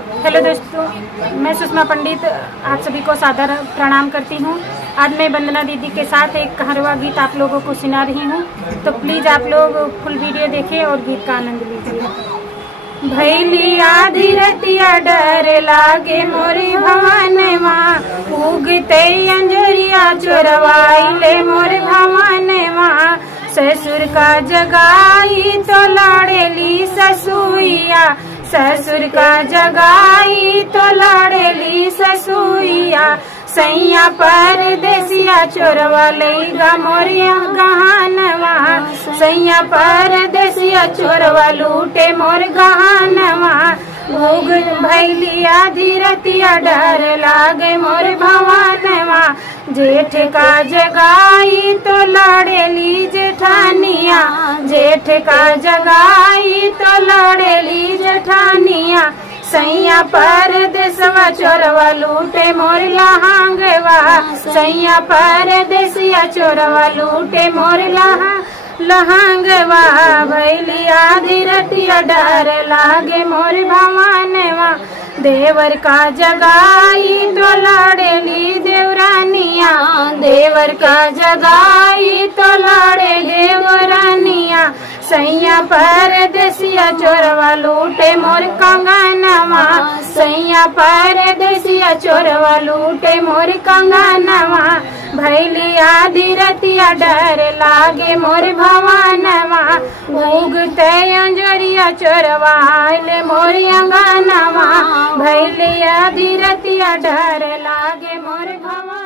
Hello दोस्तों, मैं सुषमा पंडित आप सभी को सादर प्रणाम करती हूँ। आज मैं वंदना दीदी के साथ एक कहरवा गीत आप लोगों को सुना रही हूँ, तो प्लीज़ आप लोग फुल वीडियो देखें और गीत का आनंद लीजिए। भैली आधी रतिया डर लागे मोरी भवानवा, उगते अंजरिया चोरवाइले मोर भवानवा। ससुर का जगाई तो लाड़ेली ससुइया, ससुर का जगाई तो लाड़ेली ससुइया। सैया परदेसिया चोरवा लेगा मोरिया गहनवा, सैया परदेसिया चोरवा लूटे मोर गहनवा। भूग भैली आधी रतिया डर लागे मोर भवानवा। जेठ का जगाई तो लाड़ेली जेठानिया, जेठ का जगाई तो लाड़ेली जेठानिया। सैया परदेसवा चोरवा लूटे मोर लहांगवा, सैया परदेसिया चोरवा लूटे मोर लहांगवा। भैली आधी रतिया डर लागे मोर भवानवा। देवर का जगाई तो लाड़ेली देवरानिया, देवर का जगाई तो लाड़े देवरानिया। सैया परदेसिया चोरवा लूटे मोर कंगनवा, सैया परदेसिया चोरवा लूटे मोर कंगनवा। भैली आधी रतिया डर लागे मोर भवानवा। उगते अंजरिया चोरवा आइले मोर अंगनवा। भैली आधी रतिया डर लागे मोर भवानवा।